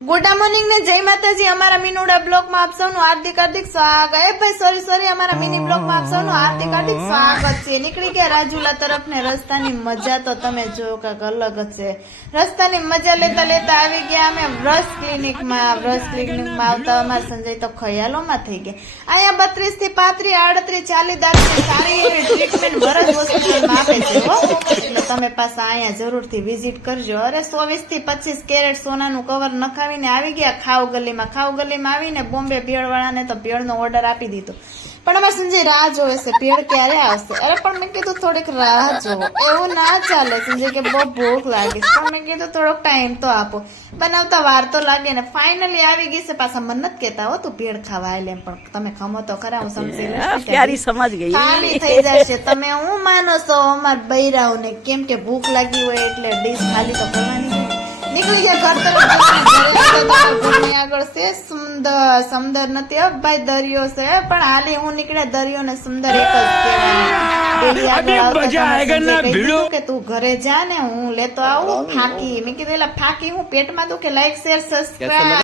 Good morning ને જય માતાજી। અમારા મીનુડા બ્લોગ માં આપ સૌનું હાર્દિક સ્વાગત। એ ભાઈ સોરી અમારા મિની બ્લોગ માં આપ સૌનું હાર્દિક સ્વાગત છે। નીકળી ગયા રાજુલા તરફ ને રસ્તાની મજા તો તમે જો કાંઈક અલગ જ છે। રસ્તાની મજા લેતા લેતા આવી ગયા અમે વ્રશ ક્લિનિક માં આવતા અમારા સંજય તો ખયાલોમાં થઈ ગયા। અહીંયા 32 થી 35 38 40 દારૂની સારી એવી ટ્રીટમેન્ટ વરસ હોસ્પિટલમાં આપે છે હો, એટલે તમે પાછા અહીંયા જરૂરથી વિઝિટ કરજો। અરે 24 થી 25 કેરેટ સોનાનું કવર નખાવીને આવી ગયા ખાવ ગલીમાં આવીને બોમ્બે ભેળ વાળાને તો ભેળનો ઓર્ડર આપી દીધો, પણ અમારે સંજય રાહ જોવે છે ભેળ ક્યારે આવશે। અરે પણ મેં કીધું થોડીક રાહ જોવો, એવું ના ચાલે સંજય કે બહુ ભૂખ લાગે છે, પણ મેં કીધું થોડોક ટાઈમ તો આપો, બનાવતા વાર તો લાગે ને। ફાઇનલી આવી ગઈ છે, પાછા મન નથી કેતા હો તું ભેળ ખાવા આલે એમ, પણ તમે ખમો તો ખરા, હું સમજી પ્યારી સમજ ગઈ ખાલી થઈ જશે। તમે હું માનો છો અમાર બૈરાઓને, કેમ કે ભૂખ લાગી હોય એટલે ડીશ ખાલી તો કરવાની હોય। નીકળી ગયા ઘર તરફ, ઘરની આગળ છે સુંદર નથી હો ભાઈ, દરિયો છે, પણ હાલી હું નીકળ્યા દરિયો ને સુંદર એક જ કહેવાય। કે તું ઘરે જા ને હું લેતો આવું ફાંકી, મેં કીધું એલા ફાંકી હું પેટમાં દુખે, લાઈક શેર સબસ્ક્રાઇબ